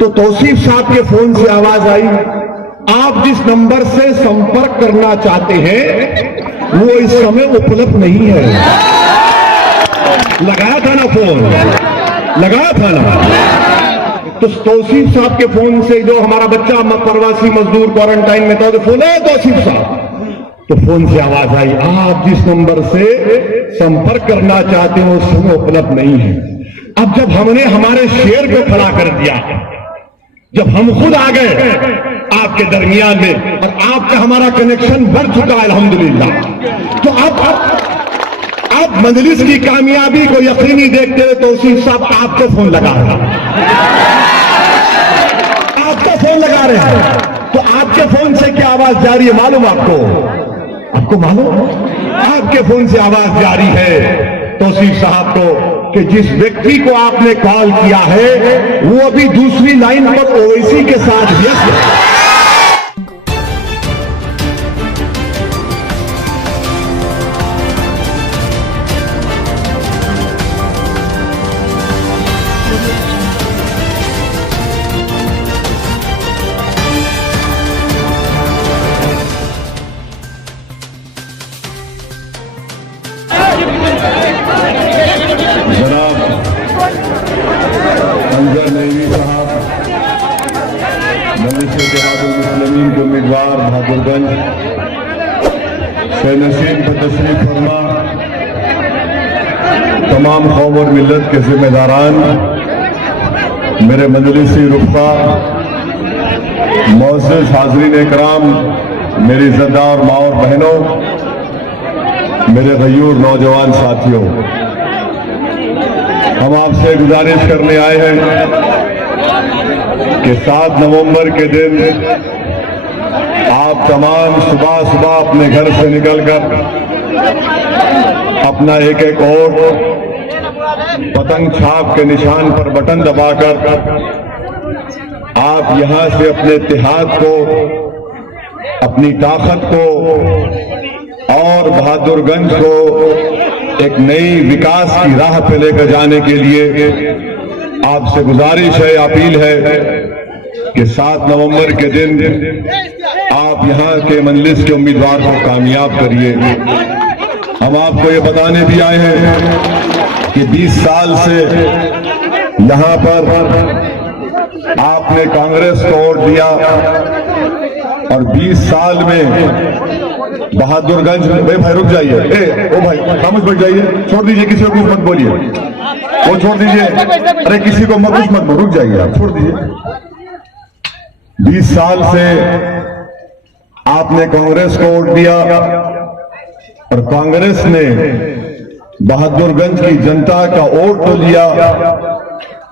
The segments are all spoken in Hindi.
तो तौसीफ साहब के फोन से आवाज आई, आप जिस नंबर से संपर्क करना चाहते हैं वो इस समय उपलब्ध नहीं है। लगाया था ना फोन, लगाया था ना। तो तौसीफ साहब के फोन से, जो हमारा बच्चा प्रवासी मजदूर क्वारंटाइन में था, तो फोन है तौसीफ साहब, तो फोन से आवाज आई, आप जिस नंबर से संपर्क करना चाहते हो उस समय उपलब्ध नहीं है। अब जब हमने हमारे शेर को खड़ा कर दिया, जब हम खुद आ गए आपके दरमियान में और आपका हमारा कनेक्शन बढ़ चुका है अल्हम्दुलिल्लाह, तो अब मजलिस की कामयाबी को यकीनी देखते हुए तौसीफ साहब आपको फोन लगा रहे हैं, आपको फोन लगा रहे हैं। तो आपके फोन से क्या आवाज जा रही है मालूम आपको? आपको मालूम? आपके फोन से आवाज जारी है तौसीफ साहब को कि जिस व्यक्ति को आपने कॉल किया है वो अभी दूसरी लाइन पर ओवैसी के साथ व्यस्त है। जनाब अंजर नईमी साहब मजलिस-ए-इत्तेहादुल-मुस्लिमीन के उम्मीदवार बहादुरगंज से नसीब पर तशरीफ फरमा, तमाम कौम और मिल्लत के जिम्मेदारान, मेरे मजलिसी रुफ़ा, मोअज़्ज़िज़ हाज़रीन इकराम, मेरी इज़्ज़तदार माँ और बहनों, मेरे गयूर नौजवान साथियों, हम आपसे गुजारिश करने आए हैं कि 7 नवंबर के दिन आप तमाम सुबह सुबह अपने घर से निकलकर अपना एक एक वोट पतंग छाप के निशान पर बटन दबाकर आप यहां से अपने इत्तेहाद को, अपनी ताकत को और बहादुरगंज को एक नई विकास की राह पे लेकर जाने के लिए आपसे गुजारिश है, अपील है कि 7 नवंबर के दिन आप यहां के मजलिस के उम्मीदवार को कामयाब करिए। हम आपको ये बताने भी आए हैं कि 20 साल से यहां पर आपने कांग्रेस को वोट दिया और 20 साल में बहादुरगंज में, भाई रुक जाइए, ओ भाई खामोश बैठ जाइए, छोड़ दीजिए, किसी को कुछ मत बोलिए, वो छोड़ दीजिए, अरे किसी को कुछ मत बोल, रुक जाइए, आप छोड़ दीजिए। 20 साल से आपने कांग्रेस को वोट दिया और कांग्रेस ने बहादुरगंज की जनता का वोट तो लिया,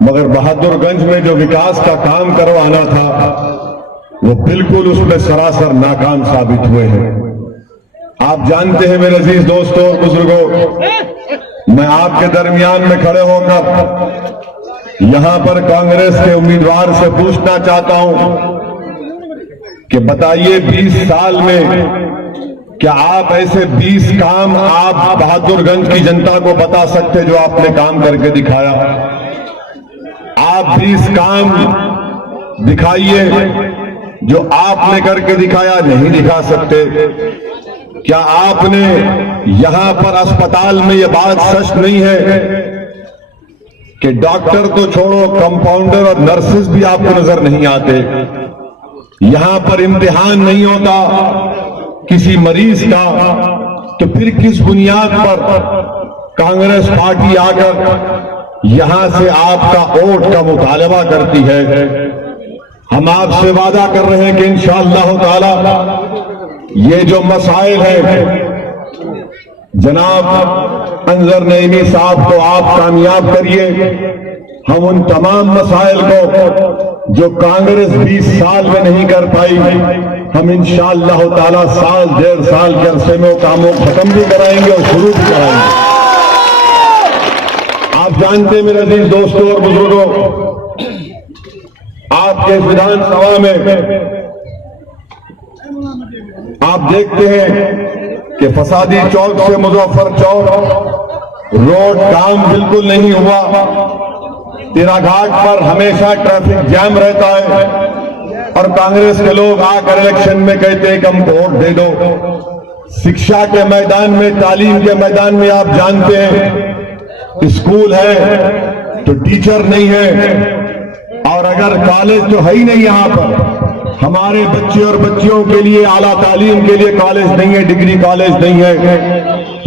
मगर बहादुरगंज में जो विकास का काम करवाना था वो बिल्कुल उसमें सरासर नाकाम साबित हुए हैं। आप जानते हैं मेरे अजीज दोस्तों और बुजुर्गों, मैं आपके दरमियान में खड़े होकर यहां पर कांग्रेस के उम्मीदवार से पूछना चाहता हूं कि बताइए 20 साल में क्या आप ऐसे 20 काम आप बहादुरगंज की जनता को बता सकते जो आपने काम करके दिखाया? आप 20 काम दिखाइए जो आपने करके दिखाया, नहीं दिखा सकते। क्या आपने यहां पर अस्पताल में यह बात सच नहीं है कि डॉक्टर तो छोड़ो, कंपाउंडर और नर्सेस भी आपको नजर नहीं आते? यहां पर इम्तिहान नहीं होता किसी मरीज का, तो फिर किस बुनियाद पर कांग्रेस पार्टी आकर यहां से आपका वोट का मुतालबा करती है? हम आपसे वादा कर रहे हैं कि इंशाअल्लाह ताला ये जो मसाइल है, जनाब अंजर नईमी साहब को आप कामयाब करिए। हम उन तमाम मसाइल को जो कांग्रेस 20 साल में नहीं कर पाई, हम इंशाअल्लाह ताला साल 1.5 साल के अरसे में कामों खत्म भी कराएंगे और शुरू भी कराएंगे। आप जानते हैं मेरे अजीज दोस्तों और बुजुर्गों, आपके विधानसभा में आप देखते हैं कि फसादी चौक से मुजफ्फर चौक रोड काम बिल्कुल नहीं हुआ। तेरा घाट पर हमेशा ट्रैफिक जैम रहता है और कांग्रेस के लोग आकर इलेक्शन में कहते हैं कि हमको वोट दे दो। शिक्षा के मैदान में, तालीम के मैदान में आप जानते हैं स्कूल है तो टीचर नहीं है, और अगर कॉलेज तो है ही नहीं यहां पर। हमारे बच्चे और बच्चियों के लिए आला तालीम के लिए कॉलेज नहीं है, डिग्री कॉलेज नहीं है।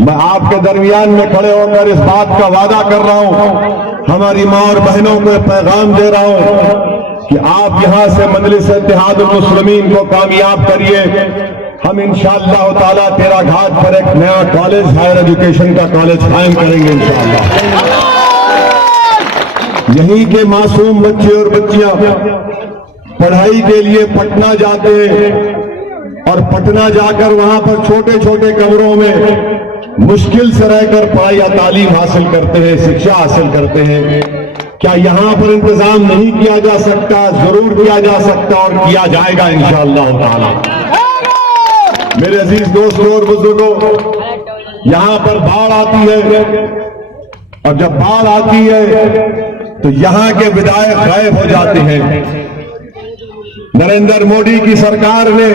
मैं आपके दरमियान में खड़े होकर इस बात का वादा कर रहा हूं, हमारी मां और बहनों को पैगाम दे रहा हूं कि आप यहां से मजलिस इत्तेहादुल मुस्लिमीन को कामयाब करिए। हम इंशाअल्लाह ताला तेरा घाट पर एक नया कॉलेज, हायर एजुकेशन का कॉलेज कायम करेंगे इंशाअल्लाह। यहीं के मासूम बच्चे और बच्चियां पढ़ाई के लिए पटना जाते हैं और पटना जाकर वहां पर छोटे छोटे कमरों में मुश्किल से रहकर पढ़ाई या तालीम हासिल करते हैं, शिक्षा हासिल करते हैं। क्या यहां पर इंतजाम नहीं किया जा सकता? जरूर किया जा सकता और किया जाएगा इंशाअल्लाह ताला। मेरे अजीज दोस्तों और बुजुर्गों, यहां पर बाढ़ आती है और जब बाढ़ आती है तो यहां के विधायक गायब हो जाते हैं। नरेंद्र मोदी की सरकार ने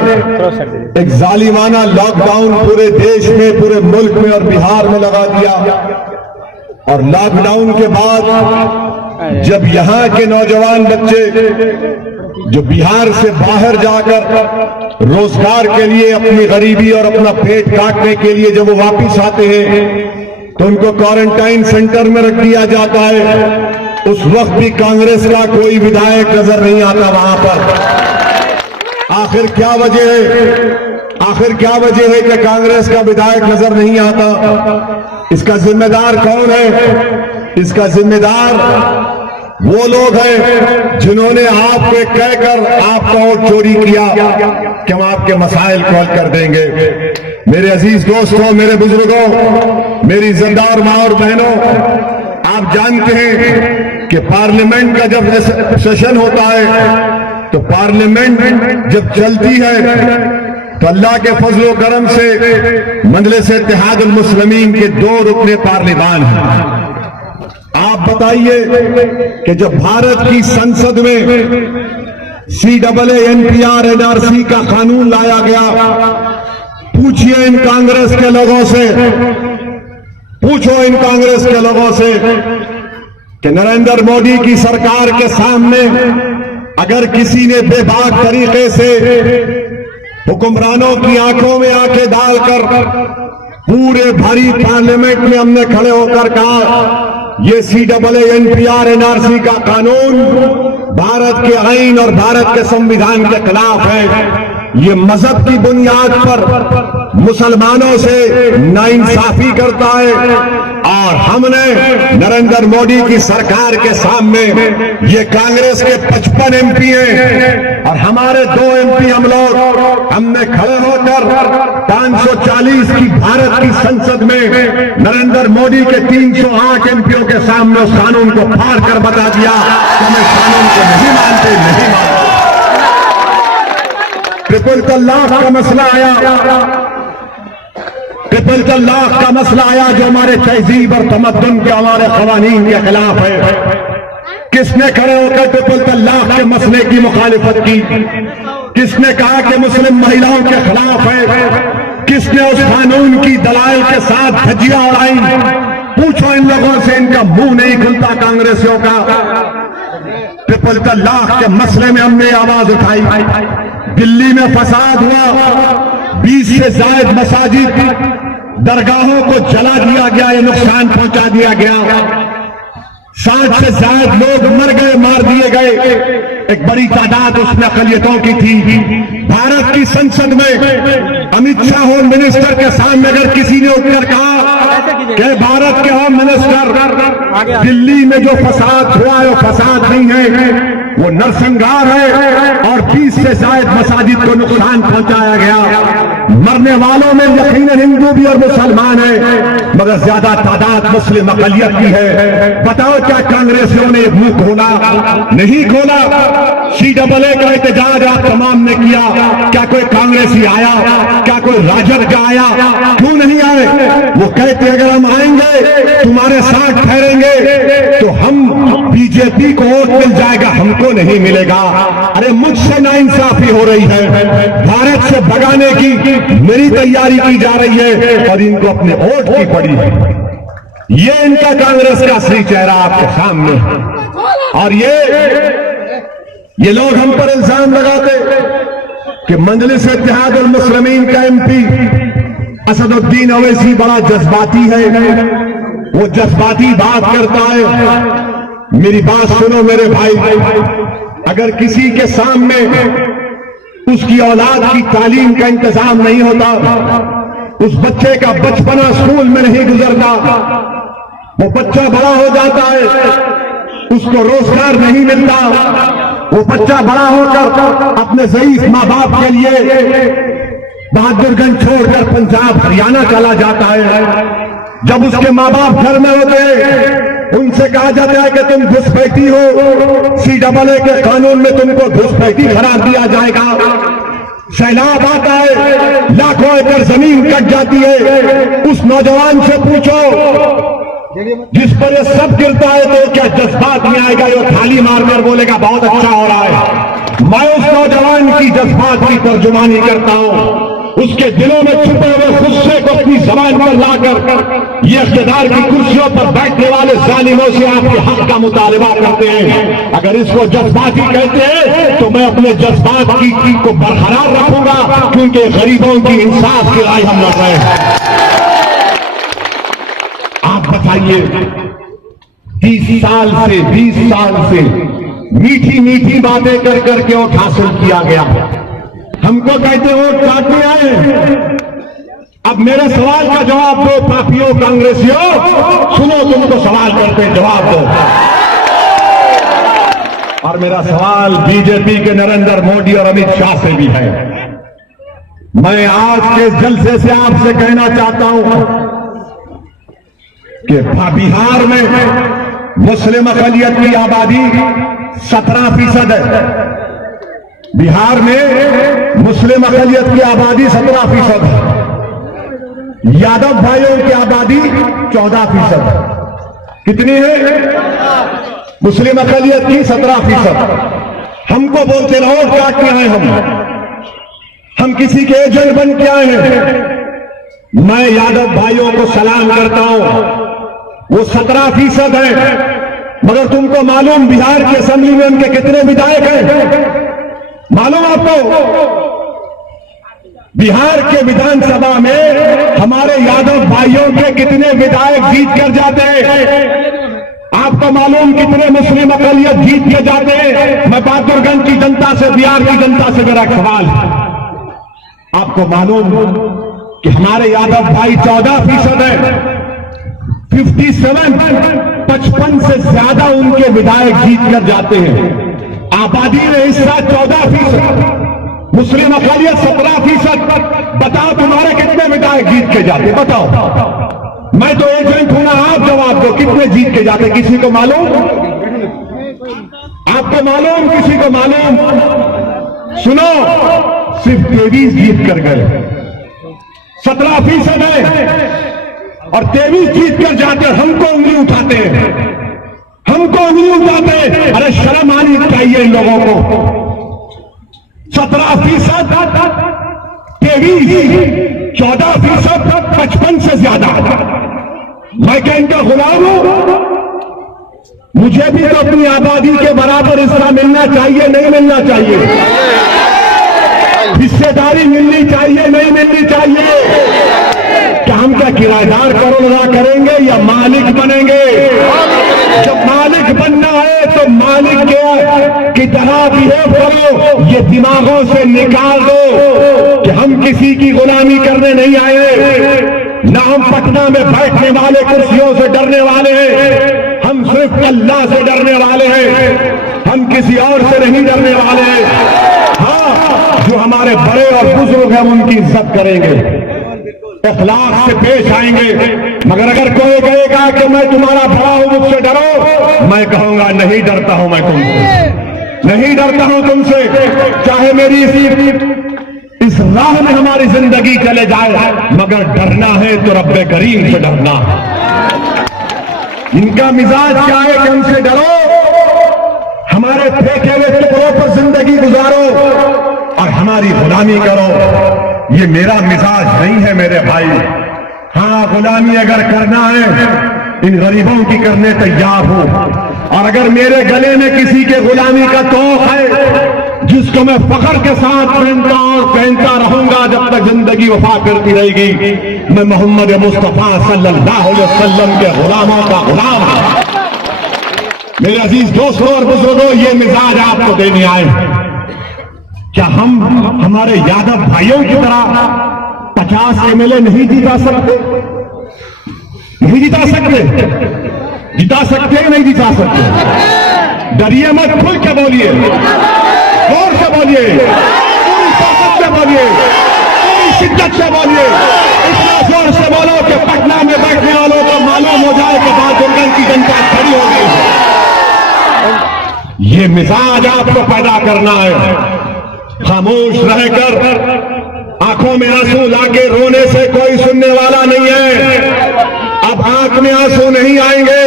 एक जालिमाना लॉकडाउन पूरे देश में, पूरे मुल्क में और बिहार में लगा दिया, और लॉकडाउन के बाद जब यहां के नौजवान बच्चे जो बिहार से बाहर जाकर रोजगार के लिए, अपनी गरीबी और अपना पेट काटने के लिए जब वो वापिस आते हैं तो उनको क्वारंटाइन सेंटर में रख दिया जाता है। उस वक्त भी कांग्रेस का कोई विधायक नजर नहीं आता वहां पर। आखिर क्या वजह है? आखिर क्या वजह है कि कांग्रेस का विधायक नजर नहीं आता? इसका जिम्मेदार कौन है? इसका जिम्मेदार वो लोग हैं जिन्होंने आपको कहकर आपका वोट चोरी किया कि हम आपके मसाइल को हल कर देंगे। मेरे अजीज दोस्तों, मेरे बुजुर्गों, मेरी इज्जतदार मां और बहनों, आप जानते हैं कि पार्लियामेंट का जब सेशन होता है तो पार्लियामेंट जब चलती है तो अल्लाह के फजल व करम से मजलिस इत्तेहादुल मुस्लिमीन के 2 रुकने पार्लिमान हैं। आप बताइए कि जब भारत की संसद में CAA NPR NRC का कानून लाया गया, पूछिए इन कांग्रेस के लोगों से, पूछो इन कांग्रेस के लोगों से कि नरेंद्र मोदी की सरकार के सामने अगर किसी ने बेबाक तरीके से हुक्मरानों की आंखों में आंखें डालकर पूरे भरी पार्लियामेंट में हमने खड़े होकर कहा ये CAA NPR NRC का कानून भारत के आईन और भारत के संविधान के खिलाफ है, ये मजहब की बुनियाद पर मुसलमानों से नाइंसाफी करता है, और हमने नरेंद्र मोदी की सरकार के सामने, ये कांग्रेस के 55 MP हैं और हमारे 2 MP हम लोग, हमने खड़े होकर 540 की भारत की संसद में नरेंद्र मोदी के 308 MPओं के सामने उस कानून को फाड़ कर बता दिया कि हम इस कानून को नहीं मानते, नहीं मानते। ट्रिपल तलाक का मसला आया, ट्रिपल तलाक का मसला आया जो हमारे तहजीब और तमद्दुन के, हमारे क़वानीन के खिलाफ है। किसने खड़े होकर ट्रिपल तलाक के मसले की मुखालिफत की? किसने कहा कि मुस्लिम महिलाओं के खिलाफ है? किसने उस कानून की दलाइल के साथ धज्जियां उड़ाई? पूछो इन लोगों से, इनका मुंह नहीं खुलता कांग्रेसियों का। ट्रिपल तलाक के मसले में हमने आवाज उठाई। दिल्ली में फसाद हुआ, 20 से ज्यादा मसाजिद, दरगाहों को जला दिया गया, ये नुकसान पहुंचा दिया गया। 60 से ज्यादा लोग मर गए, मार दिए गए। एक बड़ी तादाद उसमें अक़लियतों की थी। भारत की संसद में अमित शाह होम मिनिस्टर के सामने अगर किसी ने उठकर कहा कि भारत के होम मिनिस्टर, दिल्ली में जो फसाद हुआ है वो फसाद नहीं है, वो नरसंहार है और 20 से ज्यादा मसाजिद को नुकसान पहुंचाया गया। मरने वालों में यकीनन हिंदू भी और मुसलमान है, मगर ज्यादा तादाद मुस्लिम अक़लियत की है। बताओ क्या कांग्रेसियों ने मुंह खोला? नहीं खोला। CAA का एहतजाज आप तमाम ने किया, क्या कोई कांग्रेसी आया? क्या कोई राजद का आया? क्यों नहीं आए? वो कहते अगर हम आएंगे तुम्हारे साथ ठहरेंगे तो हम बीजेपी को वोट मिल जाएगा, हमको नहीं मिलेगा। अरे मुझसे नाइंसाफी हो रही है, भारत से भगाने की मेरी तैयारी की जा रही है और इनको अपने वोट की पड़ी है। ये इनका कांग्रेस का असली चेहरा आपके सामने है। और ये लोग हम पर इल्जाम लगाते कि मजलिस इत्तेहाद उल मुस्लिमीन का एमपी असदुद्दीन ओवैसी बड़ा जज्बाती है, वो जज्बाती बात करता है। मेरी बात सुनो मेरे भाई, अगर किसी के सामने उसकी औलाद की तालीम का इंतजाम नहीं होता, उस बच्चे का बचपना स्कूल में नहीं गुजरता, वो बच्चा बड़ा हो जाता है, उसको रोजगार नहीं मिलता, वो बच्चा बड़ा होकर अपने ज़ईफ माँ बाप के लिए बहादुरगंज छोड़कर पंजाब हरियाणा चला जाता है। जब उसके माँ बाप घर में होते हैं, उनसे कहा जाता है कि तुम घुसपैठी हो, CAA के कानून में तुमको घुसपैठी करार दिया जाएगा। सैलाब आता है, लाखों एकड़ जमीन कट जाती है। उस नौजवान से पूछो जिस पर ये सब गिरता है तो क्या जज्बात में आएगा? ये थाली मारकर बोलेगा बहुत अच्छा हो रहा है। मैं उस नौजवान की जज्बात की तर्जुमानी करता हूं, उसके दिलों में छुपे हुए गुस्से को अपनी जबान पर लाकर ये इख्तिदार की कुर्सियों पर बैठने वाले जालिमों से आपके हक का मुतालबा करते हैं। अगर इसको जज्बाती कहते हैं तो मैं अपने जज्बात की को बरकरार रखूंगा, क्योंकि गरीबों की इंसाफ की राय हम लड़ रहे हैं। आप बताइए, 20 साल से मीठी मीठी बातें कर करके वोट हासिल किया गया। हमको कहते वोट काटने आए। अब मेरे सवाल का जवाब दो पापियों कांग्रेसियों, सुनो तुमको सवाल करते हैं, जवाब दो। और मेरा सवाल बीजेपी के नरेंद्र मोदी और अमित शाह से भी है। मैं आज के जलसे से आपसे कहना चाहता हूं कि बिहार में मुस्लिम अक़लियत की आबादी 17% है। बिहार में मुस्लिम अक़लियत की आबादी 17% है। यादव भाइयों की आबादी 14% है। कितनी है? मुस्लिम अक़लियत की 17%। हमको बोलते रहो क्या किया है, हम किसी के एजेंट बन के आए हैं। मैं यादव भाइयों को सलाम करता हूं, वो 17% है। मगर तुमको मालूम बिहार की असेंबली में उनके कितने विधायक हैं? मालूम आपको? बिहार के विधानसभा में हमारे यादव भाइयों के कितने विधायक जीत कर जाते हैं? आपको मालूम कितने मुस्लिम अक़लियत जीत के जाते हैं? मैं बहादुरगंज की जनता से, बिहार की जनता से मेरा सवाल है, आपको मालूम कि हमारे यादव भाई 14% है। 55 से ज्यादा उनके विधायक जीत कर जाते हैं। आबादी में हिस्सा 14%, मुस्लिम अक़लियत 17%। बताओ तुम्हारे कितने विधायक जीत के जाते? बताओ। मैं तो एजेंट हूं ना, आप जवाब दो, कितने जीत के जाते? किसी को मालूम? आपको मालूम? किसी को मालूम? सुनो, सिर्फ 23 जीत कर गए। 17% है और 23 जीत कर जाते। हमको उंगली उठाते हैं, हमको उंगली उठाते हैं। अरे शर्म आनी चाहिए इन लोगों को। 17%, 23, 14%, 55 से ज्यादा। मैं क्या इनका गुलाम हूं? मुझे भी तो अपनी आबादी के बराबर हिस्सा मिलना चाहिए, नहीं मिलना चाहिए? हिस्सेदारी मिलनी चाहिए, नहीं मिलनी चाहिए? क्या हम क्या किराएदार करोड़ करेंगे या मालिक बनेंगे? जब मालिक बनना है तो मालिक की तरह बिहेव करो। ये दिमागों से निकाल दो कि हम किसी की गुलामी करने नहीं आए। ना हम पटना में बैठने वाले कुर्सियों से डरने वाले हैं, हम सिर्फ अल्लाह से डरने वाले हैं, हम किसी और से नहीं डरने वाले हैं। हाँ, जो हमारे बड़े और बुजुर्ग हैं उनकी इज्जत करेंगे, इखलाक से पेश आएंगे। मगर अगर कोई कहेगा कि मैं तुम्हारा बड़ा हूं, मुझसे डरो, मैं कहूंगा नहीं डरता हूं, मैं तुमसे नहीं डरता हूं तुमसे। चाहे मेरी इस राह में हमारी जिंदगी चले जाए, मगर डरना है तो रब्बे करीम से डरना है। इनका मिजाज क्या है कि हमसे डरो हमारे फेंके हुए टुकड़ों पर जिंदगी गुजारो और हमारी गुलामी करो। ये मेरा मिजाज नहीं है मेरे भाई। हाँ, गुलामी अगर करना है इन गरीबों की करने तैयार हो, और अगर मेरे गले में किसी के गुलामी का तौक है जिसको मैं फख्र के साथ पहनता और पहनता रहूंगा जब तक जिंदगी वफा करती रहेगी, मैं मोहम्मद मुस्तफा सल्लल्लाहु अलैहि वसल्लम के गुलामों का गुलाम हूं। मेरे अजीज दोस्तों और बुजुर्गों, ये मिजाज आपको देने आए। क्या हम हमारे यादव भाइयों की तरह 50 MLA नहीं जिता सकते? नहीं जिता सकते? जिता सकते हैं, नहीं जिता सकते? डरिए मत, खुल के बोलिए, जोर से बोलिए, पूरी ताकत से बोलिए, पूरी शिद्दत से बोलिए, इतना जोर से बोलो कि पटना में बैठने वालों को मालूम हो जाए कि बहादुरगंज की जनता खड़ी हो गई है। ये मिजाज आपको पैदा करना है। खामोश रहकर आंखों में आंसू लाके रोने से कोई सुनने वाला नहीं है। अब आंख में आंसू नहीं आएंगे।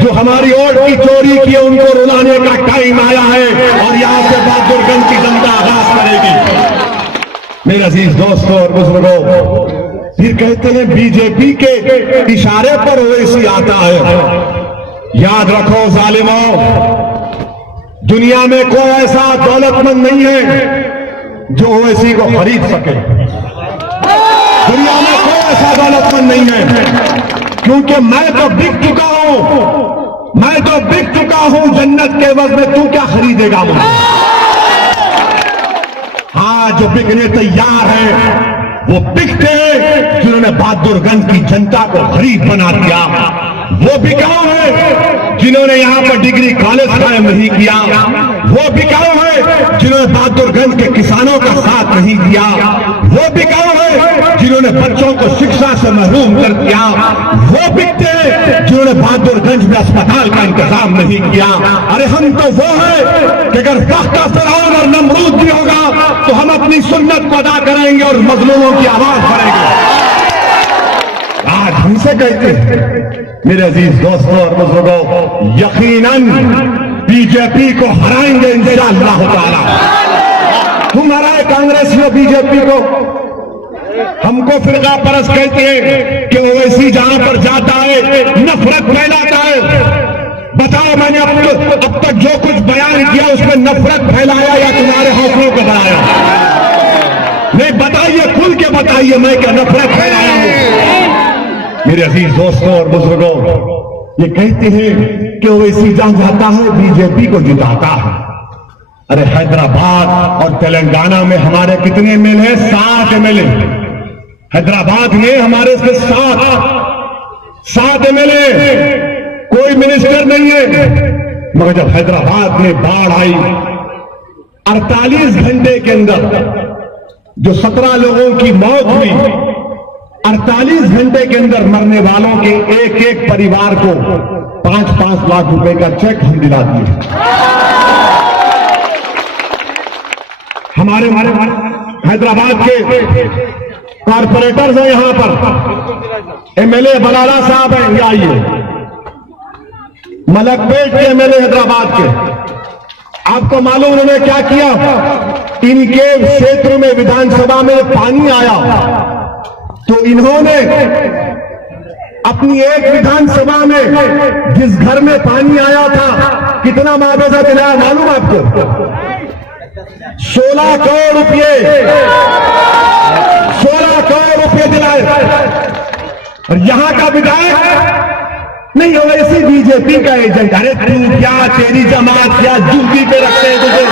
जो हमारी वोट की चोरी की उनको रुलाने का टाइम आया है और यहां से बहादुरगंज की जनता आगाज करेगी। मेरे अजीज दोस्तों और बुजुर्गों, फिर कहते हैं बीजेपी के इशारे पर ओवैसी आता है। याद रखो जालिमों, दुनिया में कोई ऐसा दौलतमंद नहीं है जो ओवैसी को खरीद सके। दुनिया में कोई ऐसा दौलतमंद नहीं है, क्योंकि मैं तो बिक चुका हूं, मैं तो बिक चुका हूं जन्नत के वक्त में, तू क्या खरीदेगा मुझे? हाँ, जो बिकने तैयार है वो बिकते हैं जिन्होंने बहादुरगंज की जनता को गरीब बना दिया। वो बिकाऊ है जिन्होंने यहां पर डिग्री कॉलेज कायम नहीं किया। वो बिकाऊ है जिन्होंने बहादुरगंज के किसानों का साथ नहीं दिया। वो बिकाऊ है जिन्होंने बच्चों को शिक्षा से महरूम कर दिया। वो बिकते हैं जिन्होंने बहादुरगंज में अस्पताल का इंतजाम नहीं किया। अरे हम तो वो है कि अगर वक्त का फिरौन और नमरूद भी होगा तो हम अपनी सुन्नत को अदा करेंगे और मजलूमों की आवाज बढ़ेगी। आज हमसे कहते हैं मेरे अजीज दोस्तों और बुजुर्गों, यकीनन बीजेपी को हराएंगे इंशाअल्लाह ताला। तुम हराए कांग्रेसियों बीजेपी को। हमको फिरका परस्त कहते हैं कि ओवैसी जहां पर जाता है नफरत फैलाता है। बताओ, मैंने अब तक जो कुछ बयान किया उसमें नफरत फैलाया या तुम्हारे हौसलों को बढ़ाया? नहीं, बताइए, खुल के बताइए, मैं क्या नफरत फैलाया हूं? मेरे अजीज दोस्तों और बुजुर्गों, ये कहते हैं कि ओवैसी जहां जाता है बीजेपी को जिताता है। अरे हैदराबाद और तेलंगाना में हमारे कितने MLA हैं? 7 MLA। हैदराबाद में हमारे से 7 MLA, कोई मिनिस्टर नहीं है। मगर जब हैदराबाद में बाढ़ आई, 48 घंटे के अंदर जो 17 लोगों की मौत हुई, 48 घंटे के अंदर मरने वालों के एक एक परिवार को 5-5 लाख रुपए का चेक हम दिला दिए। हमारे हैदराबाद के कारपोरेटर्स हैं, यहां पर MLA बलाला साहब हैं, ये आइए, मलकपेट के MLA हैदराबाद के। आपको मालूम उन्होंने क्या किया? इनके क्षेत्र में विधानसभा में पानी आया तो इन्होंने अपनी एक विधानसभा में जिस घर में पानी आया था कितना मुआवजा दिलाया मालूम आपको? 16 करोड़ रुपए, 16 करोड़ रुपए दिलाए। और यहां का विधायक नहीं, वैसी बीजेपी का एजेंट। अरे तू क्या, तेरी जमात क्या जूती पे रखते हैं तुझे?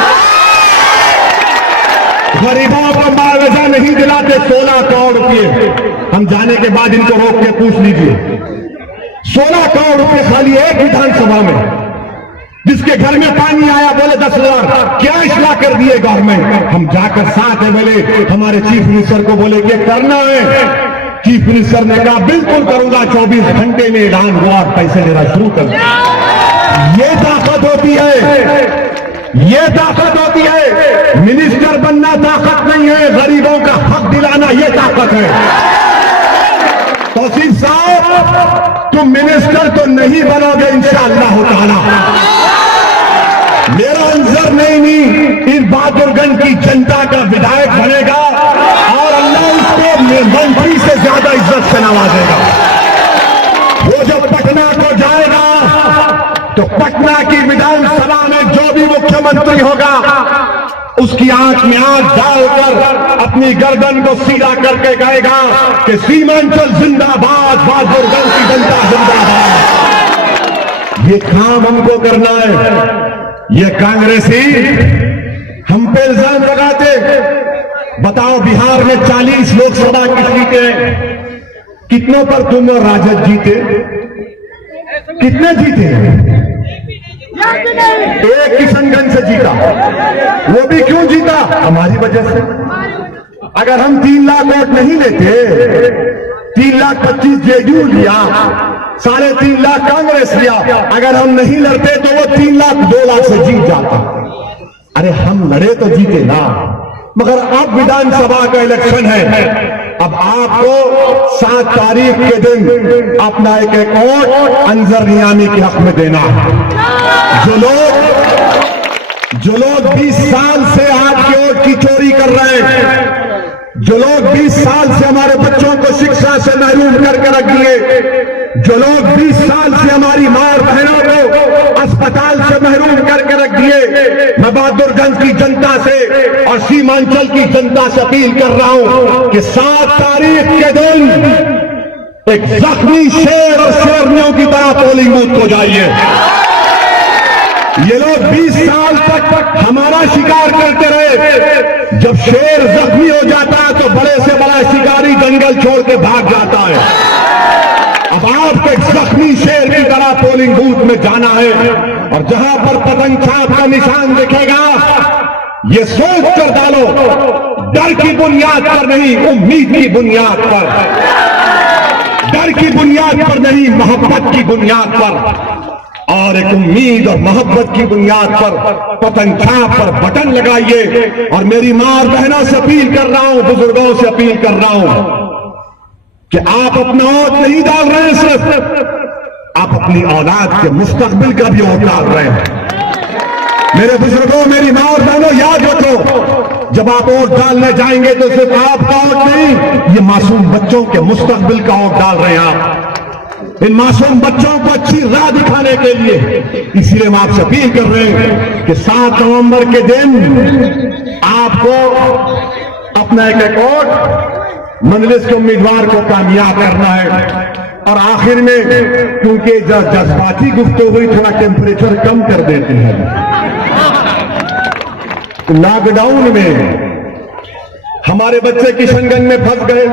गरीबों को मुआवजा नहीं दिलाते। 16 करोड़ रुपए हम जाने के बाद इनको रोक के पूछ लीजिए। 16 करोड़ रुपए खाली एक विधानसभा में। जिसके घर में पानी आया बोले 10,000, क्या इस्लाह कर दिए गवर्नमेंट? हम जाकर 7 MLA हमारे चीफ मिनिस्टर को बोले कि करना है। चीफ मिनिस्टर ने कहा बिल्कुल करूंगा, 24 घंटे में ऐलान हुआ और पैसे देना शुरू कर दिया। ये ताकत होती है, ये ताकत होती है। मिनिस्टर बनना ताकत नहीं है, गरीबों का हक दिलाना ये ताकत है। तौसीफ साहब, तुम मिनिस्टर तो नहीं बनोगे इंशाअल्लाह ताला। मेरा अजहर नईमी इस बहादुरगंज की जनता का विधायक बनेगा और अल्लाह उसको मंत्री से ज्यादा इज्जत से नवाजेगा। वो जब पटना को जाएगा तो पटना की विधानसभा में जो भी मुख्यमंत्री होगा उसकी आंख में आंख डालकर अपनी गर्दन को सीधा करके कहेगा कि सीमांचल जिंदाबाद, बहादुरगंज की जनता जिंदाबाद। ये काम हमको करना है। ये कांग्रेसी हम पे इल्जाम लगाते, बताओ बिहार में 40 लोकसभा की सीटें, कितनों पर तुम और राजद जीते? कितने जीते? एक किशनगंज से जीता, वो भी क्यों जीता? हमारी वजह से। अगर हम 3 लाख वोट नहीं लेते, 3,25,000 जेडीयू लिया, 3.5 लाख कांग्रेस लिया, अगर हम नहीं लड़ते तो वो 3 लाख 2 लाख से जीत जाता। अरे हम लड़े तो जीते ना। मगर अब विधानसभा का इलेक्शन है, अब आपको 7 तारीख के दिन अपना एक वोट अंजर नियामी के हक में देना है। जो लोग 20 साल से आपके वोट की चोरी कर रहे हैं, जो लोग 20 साल से हमारे बच्चों को शिक्षा से महरूम करके रख दिए, जो लोग 20 साल से हमारी मां और बहनों को अस्पताल से महरूम करके रख दिए, मैं बहादुरगंज की जनता से और सीमांचल की जनता से अपील कर रहा हूं कि 7 तारीख के दिन एक जख्मी शेर और शेरनियों की तरह पोलिंग बूथ को जाइए। ये लोग 20 साल तक हमारा शिकार करते रहे। जब शेर जख्मी हो जाता है तो बड़े से बड़ा शिकारी जंगल छोड़ के भाग जाता है। अब आपको एक जख्मी शेर की तरह पोलिंग बूथ में जाना है और जहां पर पतंग छाप का निशान दिखेगा, ये सोच कर डालो, डर की बुनियाद पर नहीं, उम्मीद की बुनियाद पर, डर की बुनियाद पर नहीं, मोहब्बत की बुनियाद पर, और एक उम्मीद और मोहब्बत की बुनियाद पर पतंग छाप पर बटन लगाइए। और मेरी मां और बहनों से अपील कर रहा हूं, बुजुर्गों से अपील कर रहा हूं कि आप अपना वोट नहीं डाल रहे हैं, सिर्फ आप अपनी औलाद के मुस्तकबिल का भी वोट डाल रहे हैं। मेरे बुजुर्गों, मेरी मां और बहनों, याद रखो, जब आप वोट डालने जाएंगे तो सिर्फ आपका वोट नहीं, ये मासूम बच्चों के मुस्तकबिल का वोट डाल रहे हैं आप। इन मासूम बच्चों को अच्छी राह दिखाने के लिए इसलिए हम आपसे अपील कर रहे हैं कि 7 नवंबर के दिन आपको अपना एक वोट मजलिस के उम्मीदवार को कामयाब करना है। और आखिर में, क्योंकि जज्बाती गुफ्तगू हुई, थोड़ा टेम्परेचर कम कर देते हैं। लॉकडाउन में हमारे बच्चे किशनगंज में फंस गए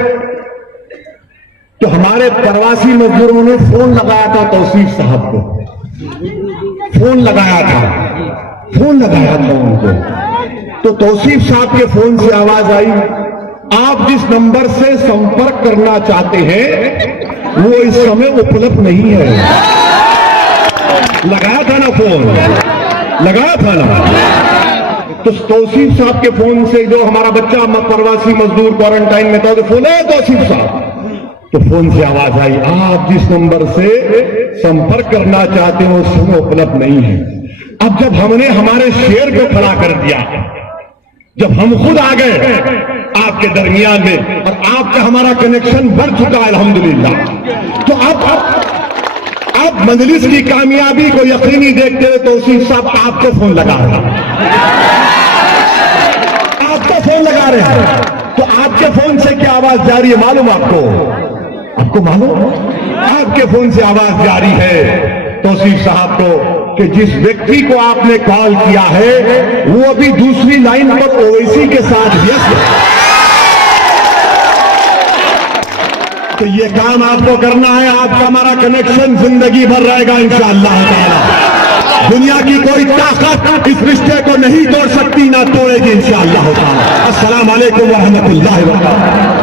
तो हमारे प्रवासी मजदूरों ने फोन लगाया था तौसीफ साहब को, फोन लगाया था उनको। तो तौसीफ साहब के फोन से आवाज आई, आप जिस नंबर से संपर्क करना चाहते हैं वो इस समय उपलब्ध नहीं है। लगाया था ना फोन, लगाया था ना। तो तौसीफ साहब के फोन से, जो हमारा बच्चा प्रवासी मजदूर क्वारंटाइन में था, तो फोन है तौसीफ साहब, तो फोन से आवाज आई, आप जिस नंबर से संपर्क करना चाहते हो उस समय उपलब्ध नहीं है। अब जब हमने हमारे शेर को खड़ा कर दिया, जब हम खुद आ गए आपके दरमियान में और आपका हमारा कनेक्शन बढ़ चुका है अल्हम्दुलिल्लाह, तो अब मजलिस की कामयाबी को यकीनी देखते हुए तौसीफ साहब आपको फोन लगा रहे हैं, आपको फोन लगा रहे हैं। तो आपके फोन से क्या आवाज जा रही है मालूम आपको मालूम? आपके फोन से आवाज जारी है तौसीफ साहब को कि जिस व्यक्ति को आपने कॉल किया है वो अभी दूसरी लाइन पर ओवैसी के साथ व्यस्त है। तो ये काम आपको करना है, आपका हमारा कनेक्शन जिंदगी भर रहेगा इंशाअल्लाह ताला। दुनिया की कोई ताकत इस रिश्ते को नहीं तोड़ सकती, ना तोड़ेगी इंशाअल्लाह ताला। अस्सलाम वालेकुम व रहमतुल्लाहि व बरकातहू।